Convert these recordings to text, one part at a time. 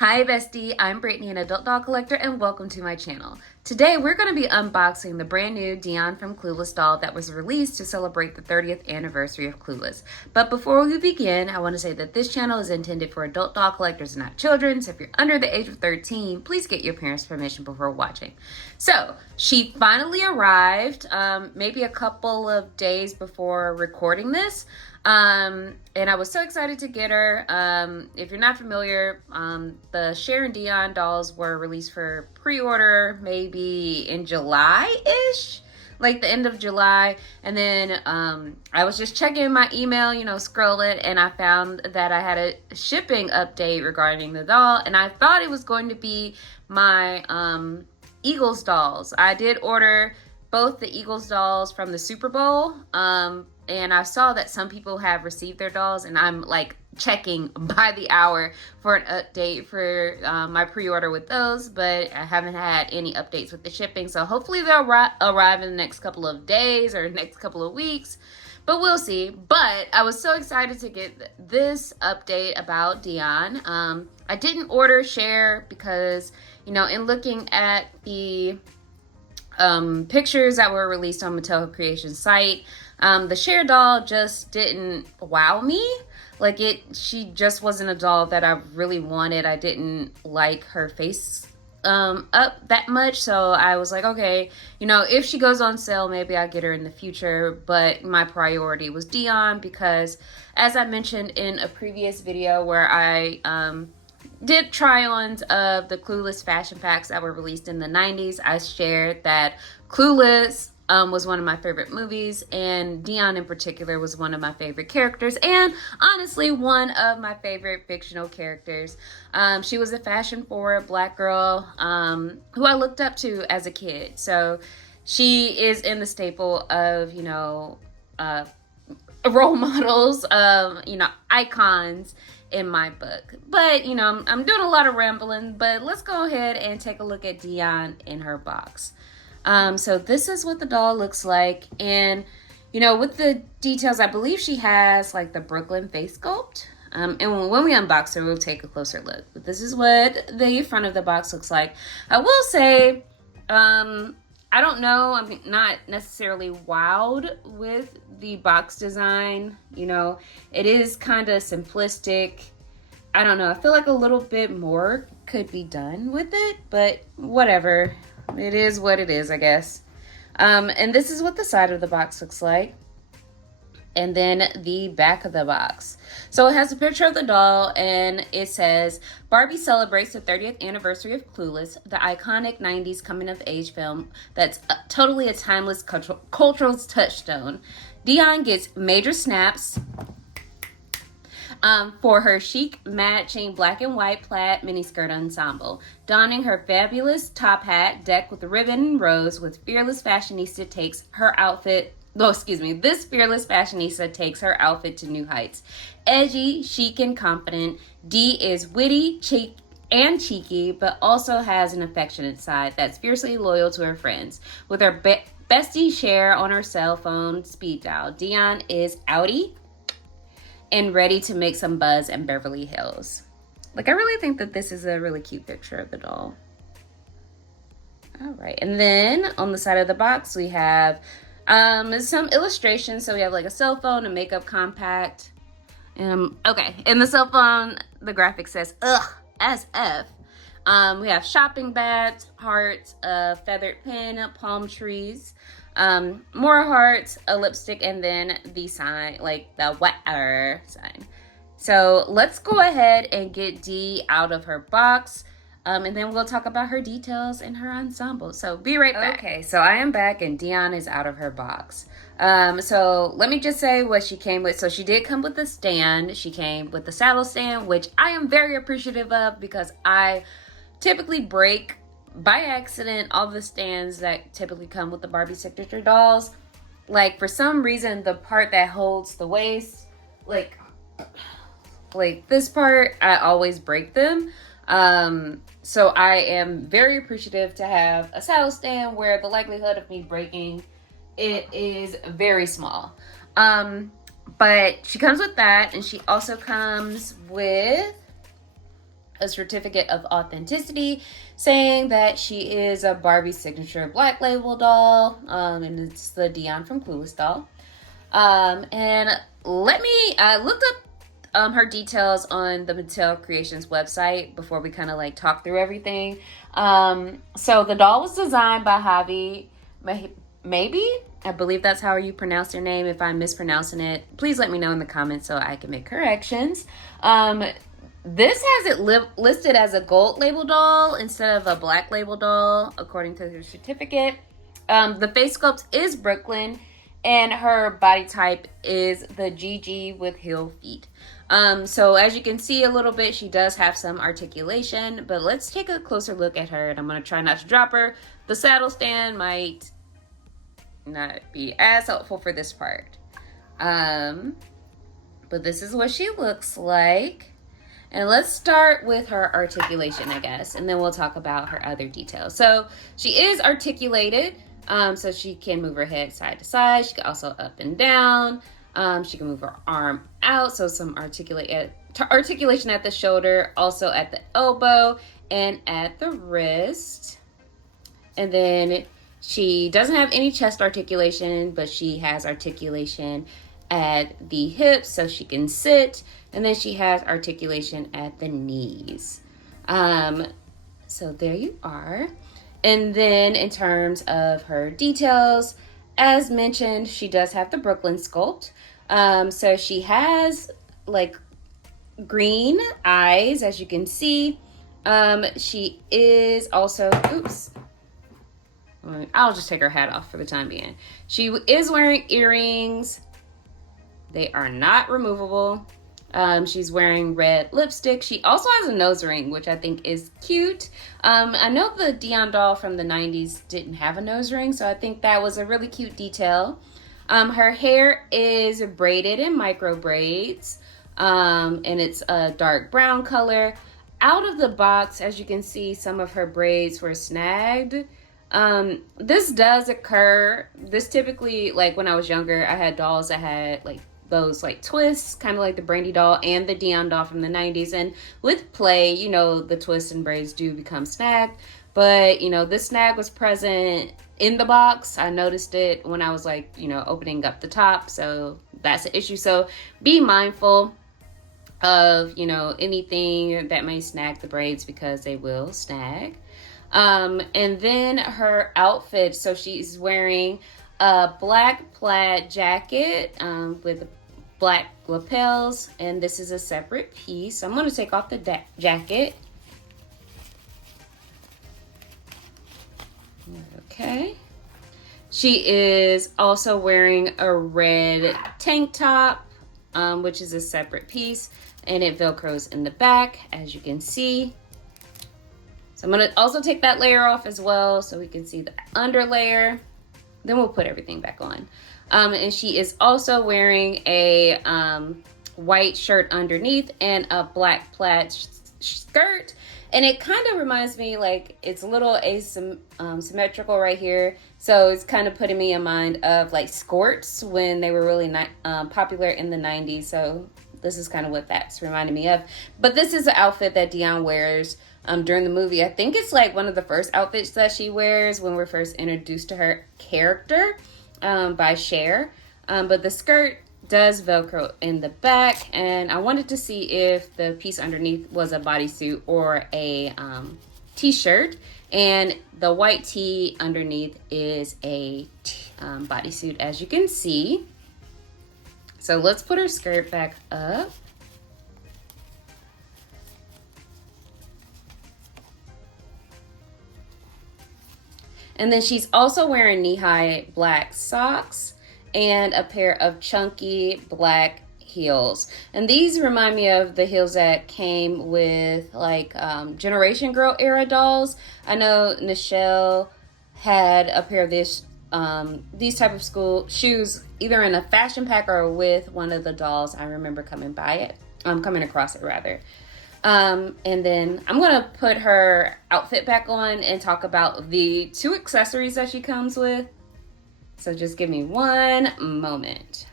Hi bestie, I'm Brittany, an adult doll collector, and welcome to my channel. Today we're going to be unboxing the brand new Dionne from Clueless doll that was released to celebrate the 30th anniversary of Clueless. But before we begin, I want to say that this channel is intended for adult doll collectors and not children, so if you're under the age of 13, please get your parents' permission before watching. So, she finally arrived, maybe a couple of days before recording this. And I was so excited to get her. If you're not familiar, the Cher and Dionne dolls were released for pre-order maybe in July-ish, like the end of July. And then I was just checking my email, scroll it, and I found that I had a shipping update regarding the doll, and I thought it was going to be my Eagles dolls. I did order both the Eagles dolls from the Super Bowl, and I saw that some people have received their dolls, and I'm like checking by the hour for an update for my pre-order with those, but I haven't had any updates with the shipping, so hopefully they'll arrive in the next couple of days or next couple of weeks, but we'll see. But I was so excited to get this update about Dionne. I didn't order Cher because, in looking at the pictures that were released on Mattel Creations site, the Cher doll just didn't wow me. She just wasn't a doll that I really wanted. I didn't like her face up that much, so I was like, okay, if she goes on sale, maybe I'll get her in the future. But my priority was Dionne because, as I mentioned in a previous video where I did try-ons of the Clueless fashion packs that were released in the 90s, I shared that Clueless was one of my favorite movies, and Dionne in particular was one of my favorite characters, and honestly one of my favorite fictional characters. She was a fashion-forward black girl who I looked up to as a kid, so she is in the staple of role models, icons in my book. But I'm doing a lot of rambling, but let's go ahead and take a look at Dionne in her box. So this is what the doll looks like, and with the details, I believe she has like the Brooklyn face sculpt, and when we unbox her, we'll take a closer look. But this is what the front of the box looks like. I will say, I don't know, I'm not necessarily wowed with the box design. It is kind of simplistic. I don't know, I feel like a little bit more could be done with it, but whatever. It is what it is, I guess. And this is what the side of the box looks like. And then the back of the box. So it has a picture of the doll, and it says, Barbie celebrates the 30th anniversary of Clueless, the iconic 90s coming-of-age film that's totally a timeless cultural touchstone. Dionne gets major snaps for her chic matching black and white plaid miniskirt ensemble, donning her fabulous top hat decked with ribbon and rose. With fearless fashionista takes her outfit. This fearless fashionista takes her outfit to new heights. Edgy, chic, and confident, Dee is witty, and cheeky, but also has an affectionate side that's fiercely loyal to her friends. With her bestie Cher on her cell phone speed dial, Dionne is outie and ready to make some buzz in Beverly Hills. I really think that this is a really cute picture of the doll. All right, and then on the side of the box, we have some illustrations. So we have like a cell phone, a makeup compact. Okay, in the cell phone, the graphic says, ugh, as F. We have shopping bags, hearts, a feathered pen, palm trees, more hearts, a lipstick, and then the sign, like the water sign. So let's go ahead and get Dee out of her box, and then we'll talk about her details and her ensemble. So be right back. Okay, so I am back, and Dionne is out of her box. So let me just say what she came with. So she did come with a stand. She came with the saddle stand, which I am very appreciative of because I typically break by accident all the stands that typically come with the Barbie signature dolls. For some reason, the part that holds the waist, like this part, I always break them. So I am very appreciative to have a saddle stand where the likelihood of me breaking it is very small. But she comes with that, and she also comes with a certificate of authenticity saying that she is a Barbie signature black label doll, and it's the Dionne from Clueless doll. And I looked up her details on the Mattel Creations website before we kind of like talk through everything. So the doll was designed by Javi, maybe? I believe that's how you pronounce their name. If I'm mispronouncing it, please let me know in the comments so I can make corrections. This has it listed as a gold label doll instead of a black label doll, according to the certificate. The face sculpt is Brooklyn, and her body type is the GG with heel feet. So as you can see a little bit, she does have some articulation, but let's take a closer look at her, and I'm going to try not to drop her. The saddle stand might not be as helpful for this part. But this is what she looks like. And let's start with her articulation, I guess, and then we'll talk about her other details. So she is articulated, so she can move her head side to side. She can also up and down. She can move her arm out, so some articulation at the shoulder, also at the elbow and at the wrist. And then she doesn't have any chest articulation, but she has articulation at the hips, so she can sit. And then she has articulation at the knees. So there you are. And then in terms of her details, as mentioned, she does have the Brooklyn sculpt. So she has like green eyes, as you can see. She is also, I'll just take her hat off for the time being. She is wearing earrings. They are not removable. She's wearing red lipstick. She also has a nose ring, which I think is cute. I know the Dionne doll from the 90s didn't have a nose ring, so I think that was a really cute detail. Her hair is braided in micro braids, and it's a dark brown color. Out of the box, as you can see, some of her braids were snagged. This does occur. This typically, like when I was younger, I had dolls that had like those like twists, kind of like the Brandy doll and the Dionne doll from the 90s. And with play, you know, the twists and braids do become snagged. But, you know, this snag was present in the box. I noticed it when I was like, you know, opening up the top. So that's an issue. So be mindful of, you know, anything that may snag the braids because they will snag. And then her outfit. So she's wearing a black plaid jacket with black lapels, and this is a separate piece. I'm going to take off the jacket. Okay. She is also wearing a red tank top, which is a separate piece, and it velcros in the back, as you can see. So I'm going to also take that layer off as well so we can see the under layer. Then we'll put everything back on. And she is also wearing a white shirt underneath and a black plaid skirt. And it kind of reminds me, like, it's a little asymmetrical right here. So it's kind of putting me in mind of like skirts when they were really popular in the 90s. So this is kind of what that's reminding me of. But this is the outfit that Dionne wears during the movie. I think it's like one of the first outfits that she wears when we're first introduced to her character by Cher. But the skirt does velcro in the back, and I wanted to see if the piece underneath was a bodysuit or a t-shirt, and the white tee underneath is a bodysuit, as you can see. So let's put her skirt back up. And then she's also wearing knee-high black socks and a pair of chunky black heels. And these remind me of the heels that came with like Generation Girl era dolls. I know Nichelle had a pair of these type of shoes either in a fashion pack or with one of the dolls. I remember coming across it rather. And then I'm going to put her outfit back on and talk about the 2 accessories that she comes with. So just give me one moment.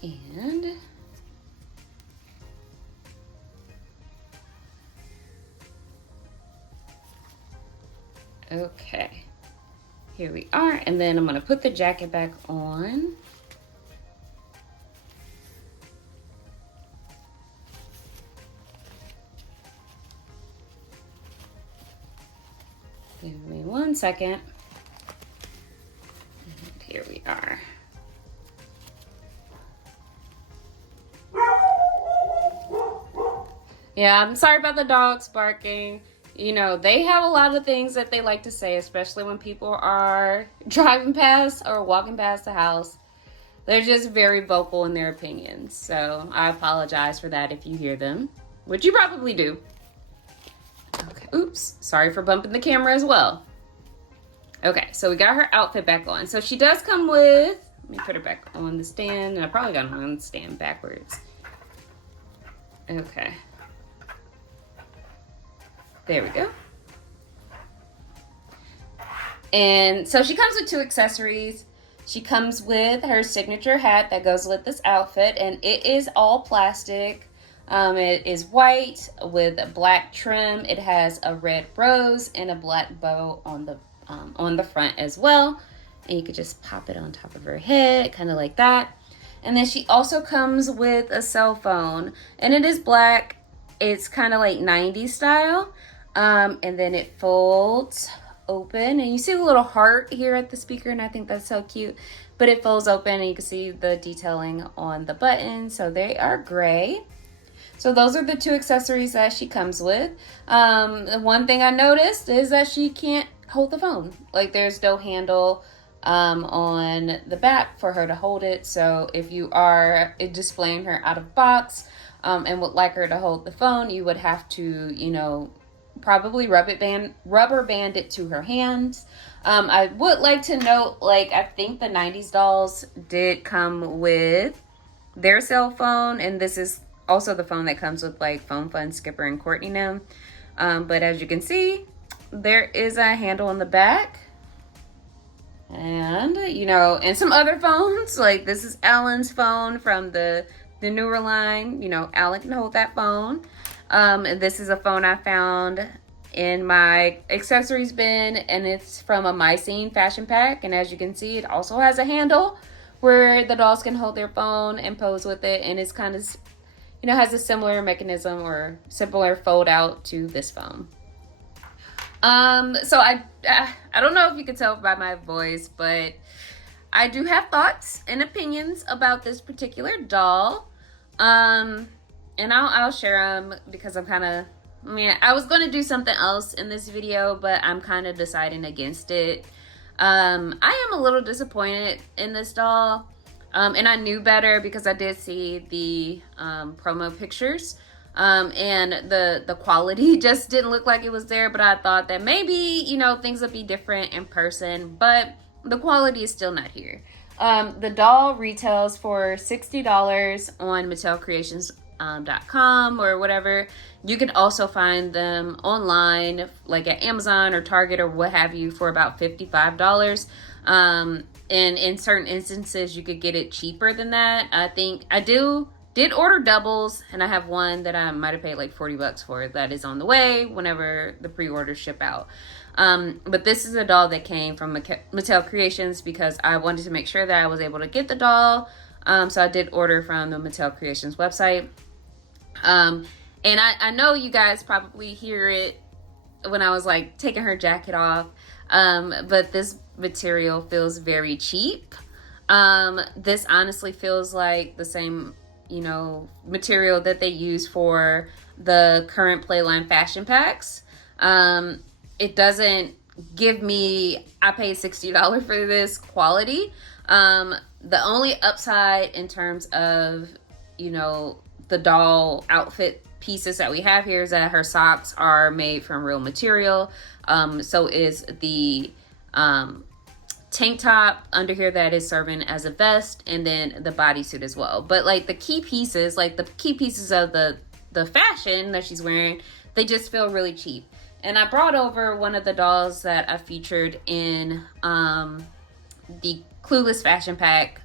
And okay, here we are. And then I'm gonna put the jacket back on. Give me 1 second. And here we are. Yeah, I'm sorry about the dogs barking. You know, they have a lot of things that they like to say, especially when people are driving past or walking past the house. They're just very vocal in their opinions. So I apologize for that if you hear them, which you probably do. Okay, oops, sorry for bumping the camera as well. Okay, so we got her outfit back on. So she does come with, let me put her back on the stand, and I probably got her on the stand backwards. Okay. There we go. And so she comes with 2 accessories. She comes with her signature hat that goes with this outfit, and it is all plastic. It is white with a black trim. It has a red rose and a black bow on the front as well. And you could just pop it on top of her head, kind of like that. And then she also comes with a cell phone, and it is black. It's kind of like 90s style. And then it folds open, and you see the little heart here at the speaker, and I think that's so cute. But it folds open, and you can see the detailing on the buttons. So they are gray. So those are the 2 accessories that she comes with. The one thing I noticed is that she can't hold the phone. Like, there's no handle on the back for her to hold it. So if you are displaying her out of box and would like her to hold the phone, you would have to, you know, probably rubber band it to her hands. I would like to note, like, I think the 90s dolls did come with their cell phone, and this is also the phone that comes with like Phone Fun, Skipper, and Courtney now. But as you can see, there is a handle on the back. And, you know, and some other phones, like this is Alan's phone from the newer line. You know, Alan can hold that phone. And this is a phone I found in my accessories bin, and it's from a My Scene fashion pack. And as you can see, it also has a handle where the dolls can hold their phone and pose with it. And it's kind of, you know, has a similar mechanism or similar fold out to this phone. So I don't know if you can tell by my voice, but I do have thoughts and opinions about this particular doll. And I'll share them because I was going to do something else in this video, but I'm kind of deciding against it. I am a little disappointed in this doll. And I knew better because I did see the promo pictures. And the quality just didn't look like it was there, but I thought that maybe, you know, things would be different in person, but the quality is still not here. The doll retails for $60 on MattelCreations.com or whatever. You can also find them online, like at Amazon or Target or what have you, for about $55. And in certain instances, you could get it cheaper than that. I think I did order doubles, and I have one that I might have paid like $40 for that is on the way whenever the pre-orders ship out. But this is a doll that came from Mattel Creations because I wanted to make sure that I was able to get the doll. So I did order from the Mattel Creations website. And I know you guys probably hear it when I was like taking her jacket off. But this material feels very cheap. This honestly feels like the same, you know, material that they use for the current Playline fashion packs. It doesn't give me, I paid $60 for this quality. The only upside in terms of, you know, the doll outfit pieces that we have here is that her socks are made from real material. So is the tank top under here that is serving as a vest, and then the bodysuit as well. But like the key pieces of the fashion that she's wearing, they just feel really cheap. And I brought over one of the dolls that I featured in the Clueless fashion pack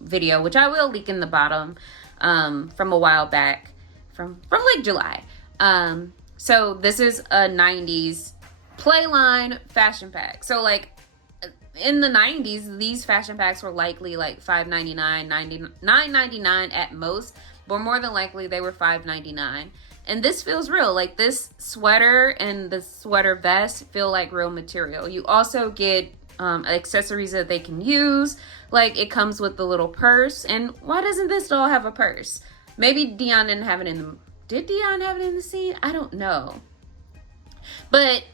video, which I will link in the bottom, from a while back, from like July. So this is a 90s playline fashion pack. So like in the 90s, these fashion packs were likely like $5.99, $9.99 at most, but more than likely they were $5.99. And this feels real. Like this sweater and the sweater vest feel like real material. You also get accessories that they can use. Like it comes with the little purse. And why doesn't this doll have a purse? Maybe Dionne didn't have it in the... Did Dionne have it in the scene? I don't know. But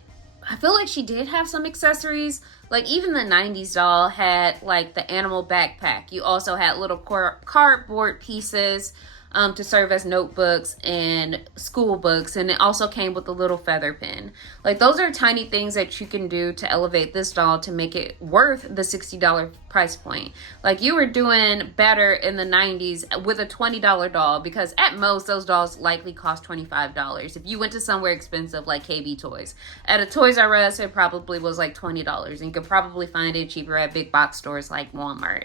I feel like she did have some accessories. Like even the 90s doll had like the animal backpack. You also had little cardboard pieces to serve as notebooks and school books, and it also came with a little feather pen. Like those are tiny things that you can do to elevate this doll to make it worth the $60 price point. Like you were doing better in the 90s with a $20 doll, because at most those dolls likely cost $25 if you went to somewhere expensive like KB Toys. At a Toys R Us it probably was like $20, and you could probably find it cheaper at big box stores like Walmart.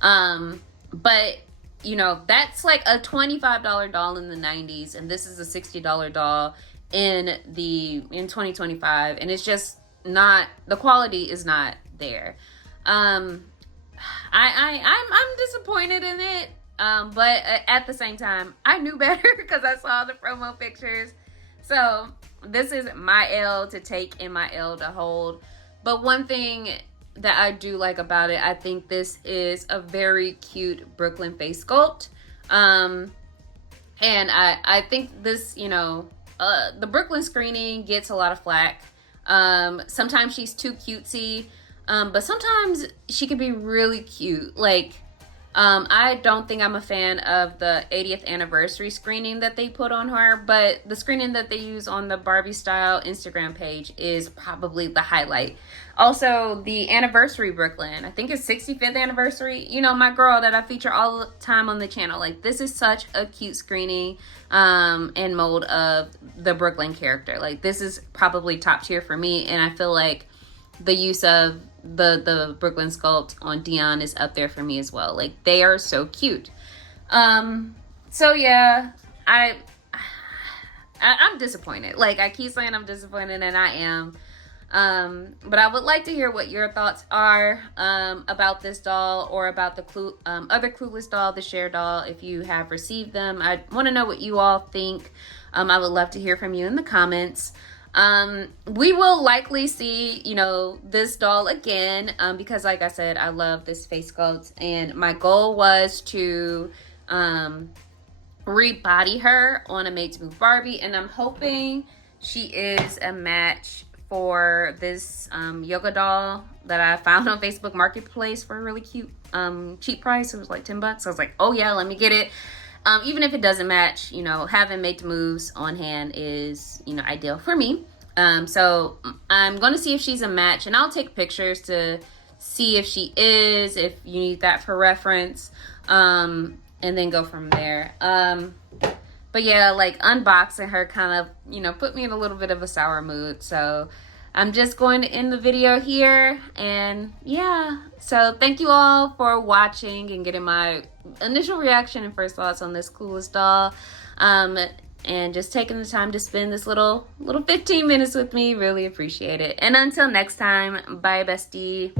But you know, that's like a $25 doll in the 90s, and this is a $60 doll in 2025, and it's just not, the quality is not there. I'm disappointed in it, but at the same time, I knew better because I saw the promo pictures. So this is my L to take and my L to hold. But one thing that I do like about it, I think this is a very cute Brooklyn face sculpt. And I think this, you know, the Brooklyn screening gets a lot of flack. Sometimes she's too cutesy, but sometimes she can be really cute. Like, I don't think I'm a fan of the 80th anniversary screening that they put on her, but the screening that they use on the Barbie Style Instagram page is probably the highlight. Also, the anniversary Brooklyn, I think it's 65th anniversary. You know, my girl that I feature all the time on the channel. Like, this is such a cute screening and mold of the Brooklyn character. Like, this is probably top tier for me, and I feel like the use of the Brooklyn sculpt on Dionne is up there for me as well. Like, they are so cute. So yeah, I'm disappointed. Like, I keep saying I'm disappointed, and I am. But I would like to hear what your thoughts are about this doll, or about the other Clueless doll, the Cher doll, if you have received them. I want to know what you all think. I would love to hear from you in the comments. We will likely see, you know, this doll again, because like I said, I love this face sculpt, and my goal was to rebody her on a Made to Move Barbie, and I'm hoping she is a match for this yoga doll that I found on Facebook Marketplace for a really cute cheap price. It was like $10. I was like, oh yeah, let me get it. Even if it doesn't match, you know, having Made to Moves on hand is, you know, ideal for me. So I'm going to see if she's a match, and I'll take pictures to see if she is, if you need that for reference, and then go from there. But yeah, like, unboxing her kind of, you know, put me in a little bit of a sour mood. So I'm just going to end the video here. And yeah, so thank you all for watching and getting my initial reaction and first thoughts on this Clueless doll. And just taking the time to spend this little 15 minutes with me. Really appreciate it. And until next time, bye bestie.